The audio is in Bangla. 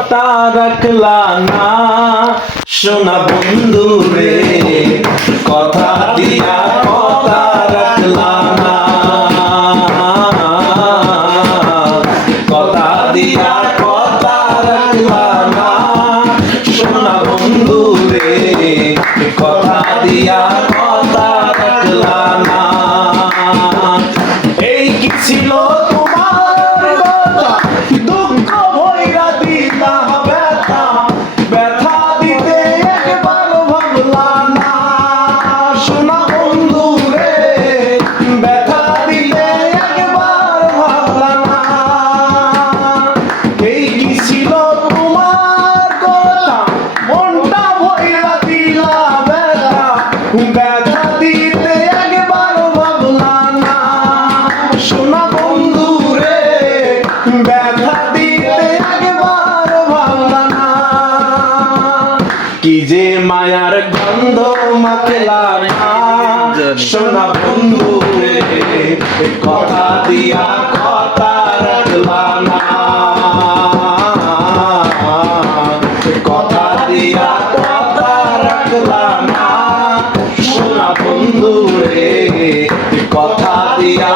কথা রাখলা না সোনা বন্ধু রে, কথা দিয়া কথা রাখলা না, কথা দিয়া কথা রাখলা না সোনা বন্ধু রে, কথা দিয়া কথা রাখলা না। এই কি ছিল তোমার কথা, দুঃখ ভইরা দিলা ব্যথা, ব্যথা দিতে একবার ভাবলা না সোনা বন্ধু রে, ব্যথা দিতে একবার ভাবলা না। এই কি ছিল তোমার কথা, মনটা ভইরা দিলা ব্যথা, ব্যথা দিতে একবার ভাবলা না সোনা বন্ধু রে, ব্যথা দিতে একবার ভাবলা না। কি যে মায়ার গন্ধ মাখলা না সোনা বন্ধু রে, কথা দিয়া কথা রাখলা না, কথা দিয়া কথা রাখলা না সোনা বন্ধু রে, কথা দিয়া